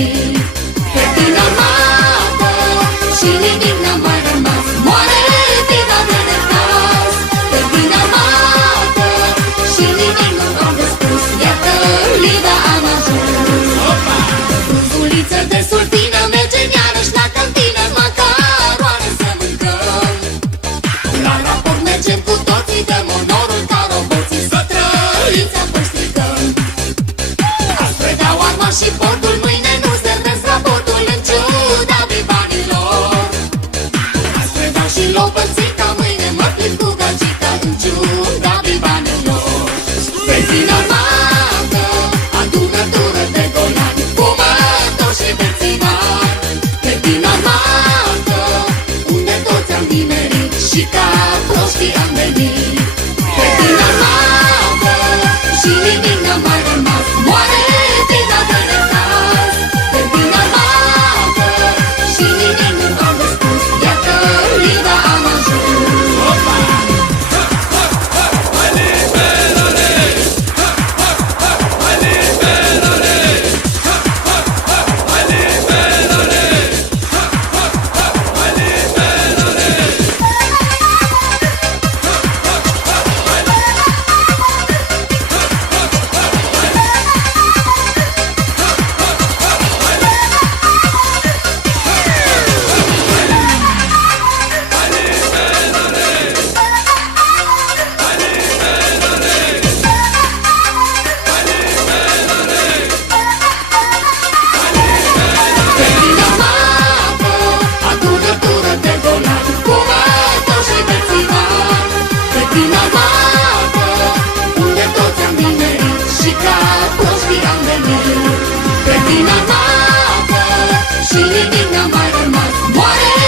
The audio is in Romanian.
venit. Pe tine armată și nimic n-a mai rămas. Moare vina de necaz. Pe tine armată și nimic nu am de spus. Iată Lida am ajuns. Frunzuliță de sultină, mergem iarăși la cantină, macaroane să mâncăm. La raport mergem cu toții, dăm onorul ca roboții, să trăiți apoi stricăm. Azi predau arma și portul, mâine nu servesc raportul, în ciuda bibanilor. Azi predau și lopățica, mâine mă plimb cu gagica, în ciuda bibanilor. Vezi în armată, adunătură de golani, fumători și beținari. Pe din armată, unde toți am nimerit și ca proștii am venit. Pe din armată și nimic n-a mai rămas. Moare vina de necaz. Pe din armată și nimic nu am de spus. Iată Lida am ajuns. Adunătură de golani, fumători și beținari. Pe din armată, unde toți am nimerit și ca proștii am venit. Pe din armată și nimic n-a mai rămas. Moare